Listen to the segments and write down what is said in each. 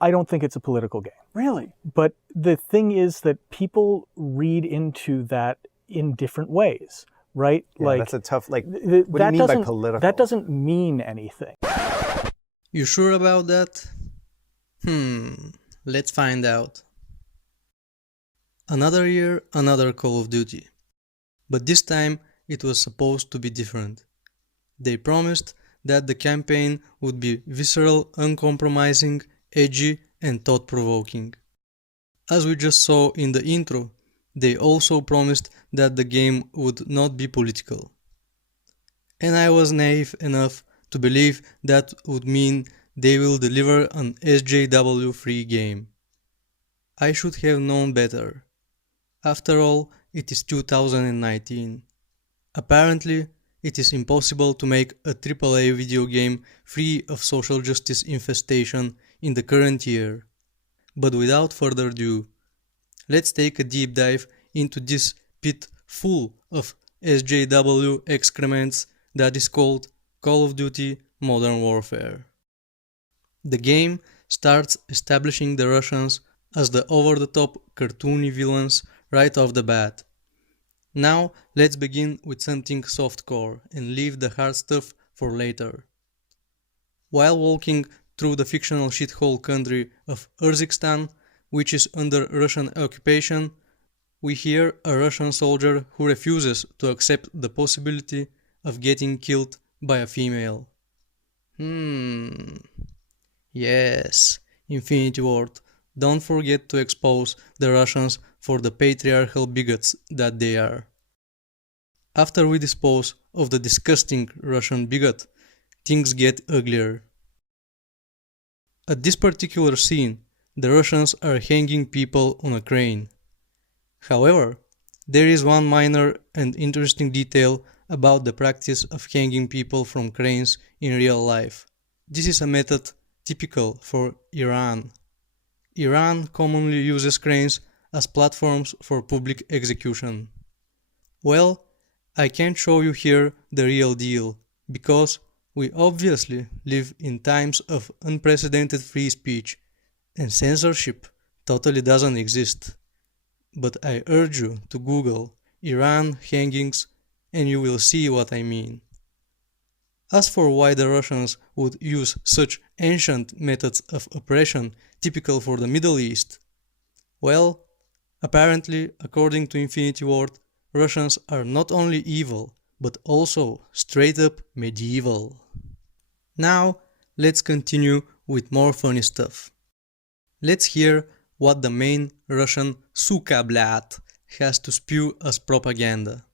I don't think it's a political game. Really? But the thing is that people read into that in different ways, right? Yeah, that's a tough, like, what do you mean by political? That doesn't mean anything. You sure about that? Let's find out. Another year, another Call of Duty. But this time it was supposed to be different. They promised that the campaign would be visceral, uncompromising, edgy, and thought-provoking. As we just saw in the intro, they also promised that the game would not be political. And I was naive enough to believe that would mean they will deliver an SJW free game. I should have known better. After all, it is 2019. Apparently, it is impossible to make a AAA video game free of social justice infestation in the current year. But without further ado, let's take a deep dive into this pit full of SJW excrements that is called Call of Duty Modern Warfare. The game starts establishing the Russians as the over-the-top cartoony villains right off the bat. Now let's begin with something softcore and leave the hard stuff for later. While walking through the fictional shithole country of Urzikstan, which is under Russian occupation, we hear a Russian soldier who refuses to accept the possibility of getting killed by a female. Yes, Infinity Ward, don't forget to expose the Russians for the patriarchal bigots that they are. After we dispose of the disgusting Russian bigot, things get uglier. At this particular scene, the Russians are hanging people on a crane. However, there is one minor and interesting detail about the practice of hanging people from cranes in real life. This is a method typical for Iran. Iran commonly uses cranes as platforms for public execution. Well, I can't show you here the real deal, because we obviously live in times of unprecedented free speech, and censorship totally doesn't exist. But I urge you to Google Iran hangings and you will see what I mean. As for why the Russians would use such ancient methods of oppression typical for the Middle East, well, apparently, according to Infinity Ward, Russians are not only evil, but also straight up medieval. Now, let's continue with more funny stuff. Let's hear what the main Russian suka blat has to spew as propaganda.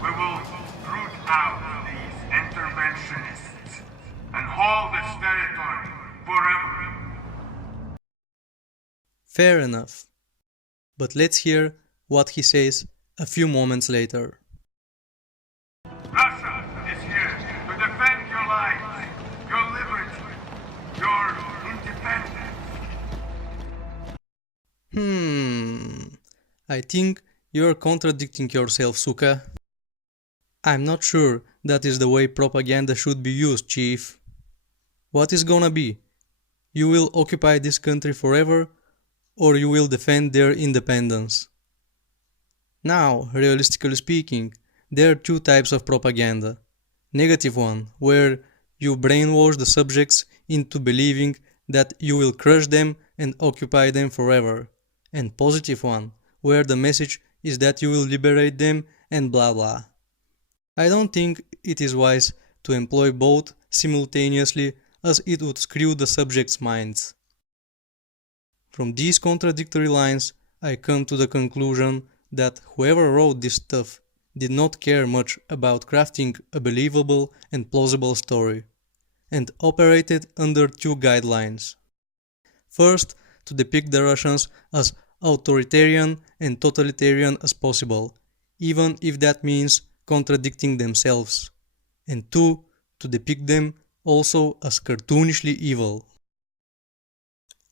We will root out these interventionists and hold this territory forever. Fair enough. But let's hear what he says a few moments later. Russia is here to defend your lives, your liberty, your independence. I think you're contradicting yourself, Suka. I'm not sure that is the way propaganda should be used, Chief. What is gonna be? You will occupy this country forever, or you will defend their independence? Now, realistically speaking, there are two types of propaganda. Negative one, where you brainwash the subjects into believing that you will crush them and occupy them forever. And positive one, where the message is that you will liberate them and blah blah. I don't think it is wise to employ both simultaneously, as it would screw the subjects' minds. From these contradictory lines, I come to the conclusion that whoever wrote this stuff did not care much about crafting a believable and plausible story, and operated under two guidelines. First, to depict the Russians as authoritarian and totalitarian as possible, even if that means contradicting themselves, and two, to depict them also as cartoonishly evil.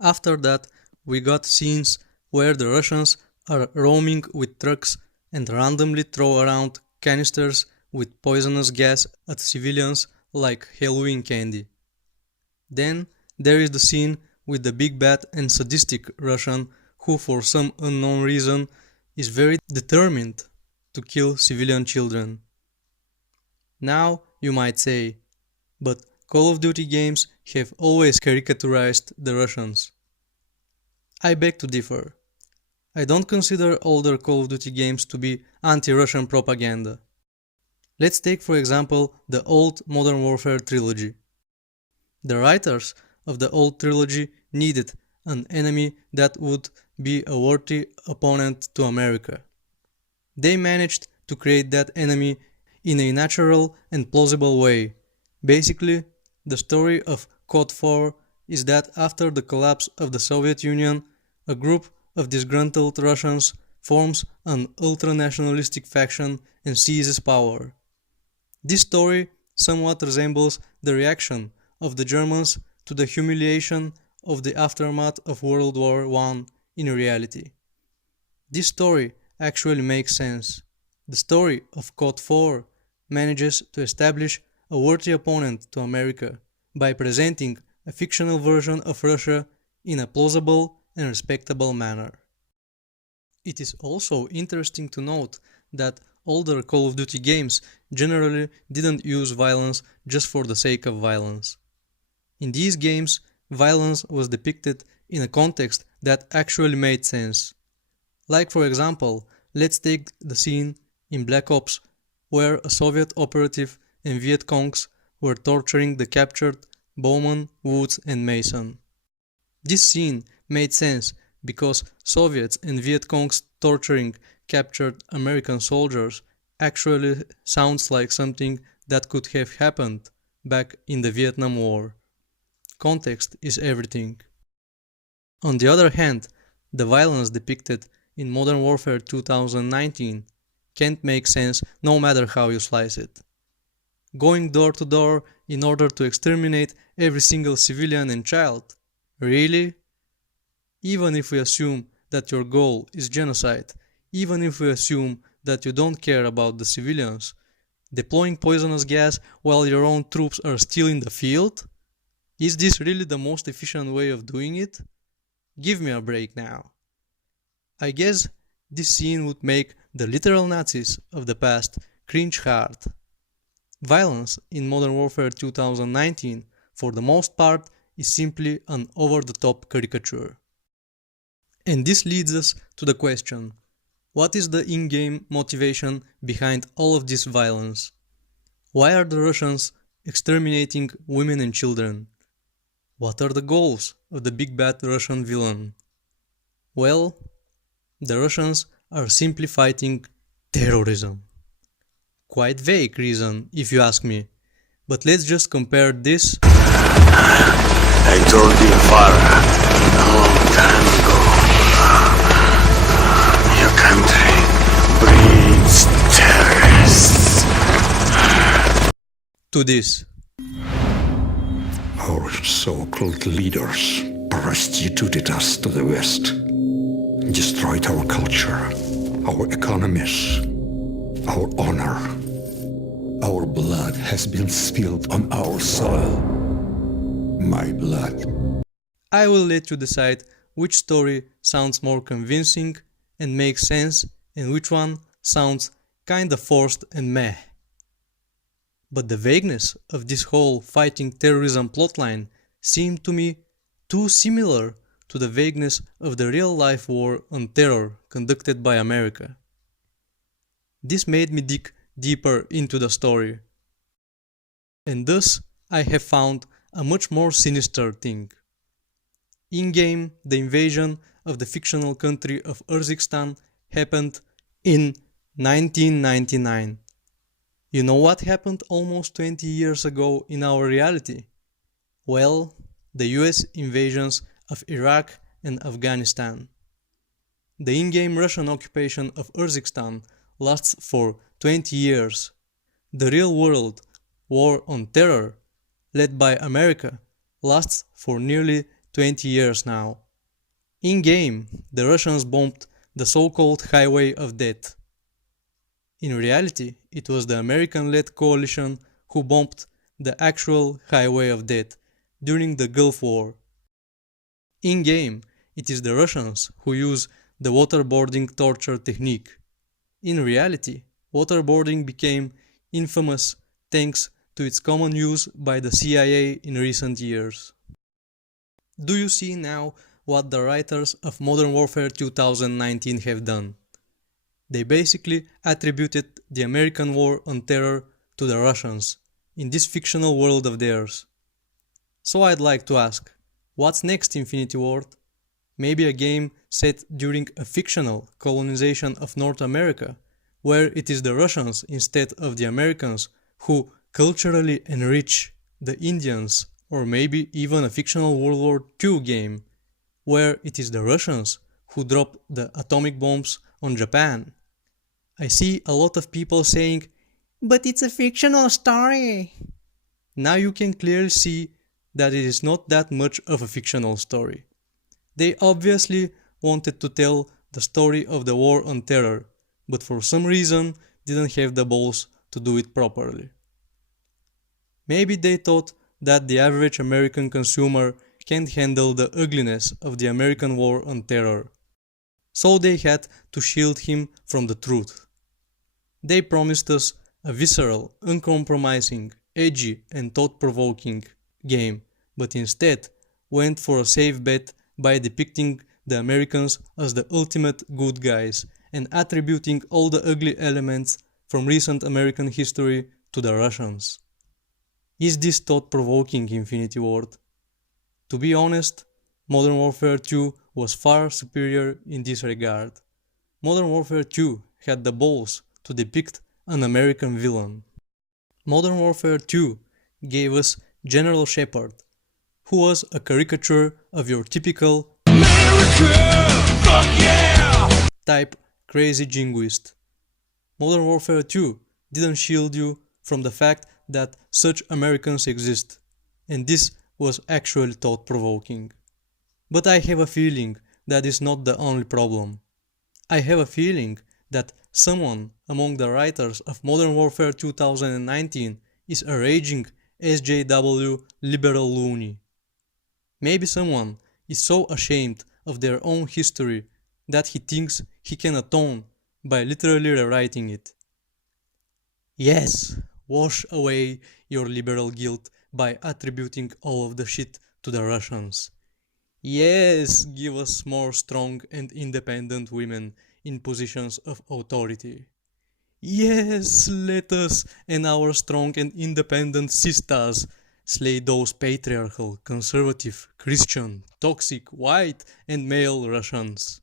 After that, we got scenes where the Russians are roaming with trucks and randomly throw around canisters with poisonous gas at civilians like Halloween candy. Then there is the scene with the big bad and sadistic Russian who for some unknown reason is very determined to kill civilian children. Now you might say, but Call of Duty games have always caricaturized the Russians. I beg to differ. I don't consider older Call of Duty games to be anti-Russian propaganda. Let's take for example the old Modern Warfare trilogy. The writers of the old trilogy needed an enemy that would be a worthy opponent to America. They managed to create that enemy in a natural and plausible way. Basically, the story of COD 4 is that after the collapse of the Soviet Union, a group of disgruntled Russians forms an ultra-nationalistic faction and seizes power. This story somewhat resembles the reaction of the Germans to the humiliation of the aftermath of World War I in reality. This story actually makes sense. The story of COD 4 manages to establish a worthy opponent to America by presenting a fictional version of Russia in a plausible and respectable manner. It is also interesting to note that older Call of Duty games generally didn't use violence just for the sake of violence. In these games, violence was depicted in a context that actually made sense. Like for example, let's take the scene in Black Ops where a Soviet operative and Viet Congs were torturing the captured Bowman, Woods and Mason. This scene made sense because Soviets and Viet Congs torturing captured American soldiers actually sounds like something that could have happened back in the Vietnam War. Context is everything. On the other hand, the violence depicted in Modern Warfare 2019 can't make sense no matter how you slice it. Going door to door in order to exterminate every single civilian and child? Really? Even if we assume that your goal is genocide, even if we assume that you don't care about the civilians, deploying poisonous gas while your own troops are still in the field? Is this really the most efficient way of doing it? Give me a break now. I guess this scene would make the literal Nazis of the past cringe hard. Violence in Modern Warfare 2019, for the most part, is simply an over-the-top caricature. And this leads us to the question, what is the in-game motivation behind all of this violence? Why are the Russians exterminating women and children? What are the goals of the big bad Russian villain? Well, the Russians are simply fighting terrorism. Quite vague reason, if you ask me. But let's just compare this. I told you, father, a long time ago. Your country breeds terrorists. To this. Our so-called leaders prostituted us to the West, destroyed our culture, our economies, our honor. Our blood has been spilled on our soil. My blood. I will let you decide which story sounds more convincing and makes sense and which one sounds kinda forced and meh. But the vagueness of this whole fighting terrorism plotline seemed to me too similar to the vagueness of the real-life war on terror conducted by America. This made me dig deeper into the story. And thus, I have found a much more sinister thing. In-game, the invasion of the fictional country of Urzikstan happened in 1999. You know what happened almost 20 years ago in our reality? Well, the US invasions of Iraq and Afghanistan. The in-game Russian occupation of Urzikstan lasts for 20 years. The real-world war on terror, led by America, lasts for nearly 20 years now. In-game, the Russians bombed the so-called Highway of Death. In reality, it was the American-led coalition who bombed the actual Highway of Death, during the Gulf War. In-game, it is the Russians who use the waterboarding torture technique. In reality, waterboarding became infamous thanks to its common use by the CIA in recent years. Do you see now what the writers of Modern Warfare 2019 have done? They basically attributed the American war on terror to the Russians in this fictional world of theirs. So I'd like to ask, what's next, Infinity Ward? Maybe a game set during a fictional colonization of North America, where it is the Russians instead of the Americans who culturally enrich the Indians, or maybe even a fictional World War II game, where it is the Russians who drop the atomic bombs on Japan. I see a lot of people saying, "But it's a fictional story." Now you can clearly see that it is not that much of a fictional story. They obviously wanted to tell the story of the war on terror, but for some reason didn't have the balls to do it properly. Maybe they thought that the average American consumer can't handle the ugliness of the American war on terror, so they had to shield him from the truth. They promised us a visceral, uncompromising, edgy and thought-provoking game, but instead went for a safe bet by depicting the Americans as the ultimate good guys and attributing all the ugly elements from recent American history to the Russians. Is this thought-provoking, Infinity Ward? To be honest, Modern Warfare 2 was far superior in this regard. Modern Warfare 2 had the balls to depict an American villain. Modern Warfare 2 gave us General Shepard, who was a caricature of your typical America, fuck yeah! type crazy jingoist. Modern Warfare 2 didn't shield you from the fact that such Americans exist, and this was actually thought-provoking. But I have a feeling that is not the only problem. I have a feeling that someone among the writers of Modern Warfare 2019 is a raging SJW liberal loony. Maybe someone is so ashamed of their own history that he thinks he can atone by literally rewriting it. Yes, wash away your liberal guilt by attributing all of the shit to the Russians. Yes, give us more strong and independent women in positions of authority. Yes, let us and our strong and independent sisters slay those patriarchal, conservative, Christian, toxic, white and male Russians.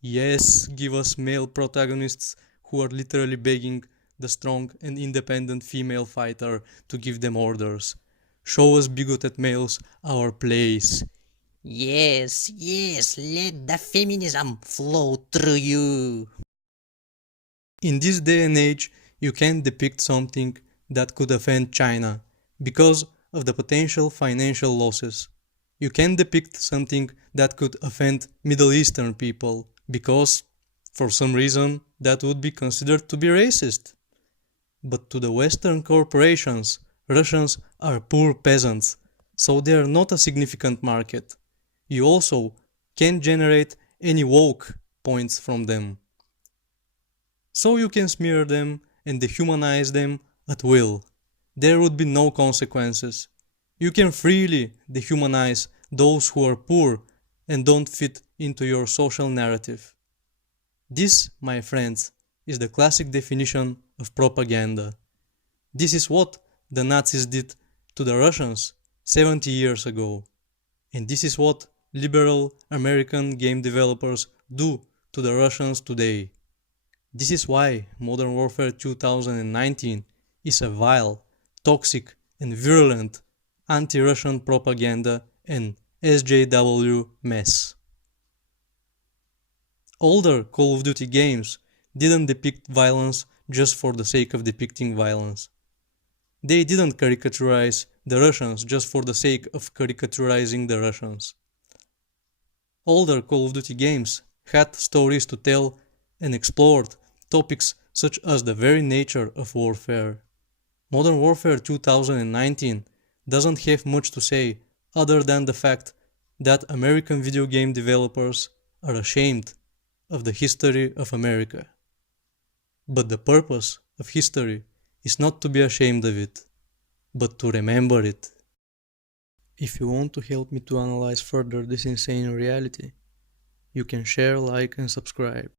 Yes, give us male protagonists who are literally begging the strong and independent female fighter to give them orders. Show us bigoted males our place. Yes, let the feminism flow through you. In this day and age, you can't depict something that could offend China because of the potential financial losses. You can't depict something that could offend Middle Eastern people because, for some reason, that would be considered to be racist. But to the Western corporations, Russians are poor peasants, so they are not a significant market. You also can't generate any woke points from them. So you can smear them and dehumanize them at will. There would be no consequences. You can freely dehumanize those who are poor and don't fit into your social narrative. This, my friends, is the classic definition of propaganda. This is what the Nazis did to the Russians 70 years ago. And this is what liberal American game developers do to the Russians today. This is why Modern Warfare 2019 is a vile, toxic and virulent anti-Russian propaganda and SJW mess. Older Call of Duty games didn't depict violence just for the sake of depicting violence. They didn't caricaturize the Russians just for the sake of caricaturizing the Russians. Older Call of Duty games had stories to tell and explored topics such as the very nature of warfare. Modern Warfare 2019 doesn't have much to say other than the fact that American video game developers are ashamed of the history of America. But the purpose of history is not to be ashamed of it, but to remember it. If you want to help me to analyze further this insane reality, you can share, like, and subscribe.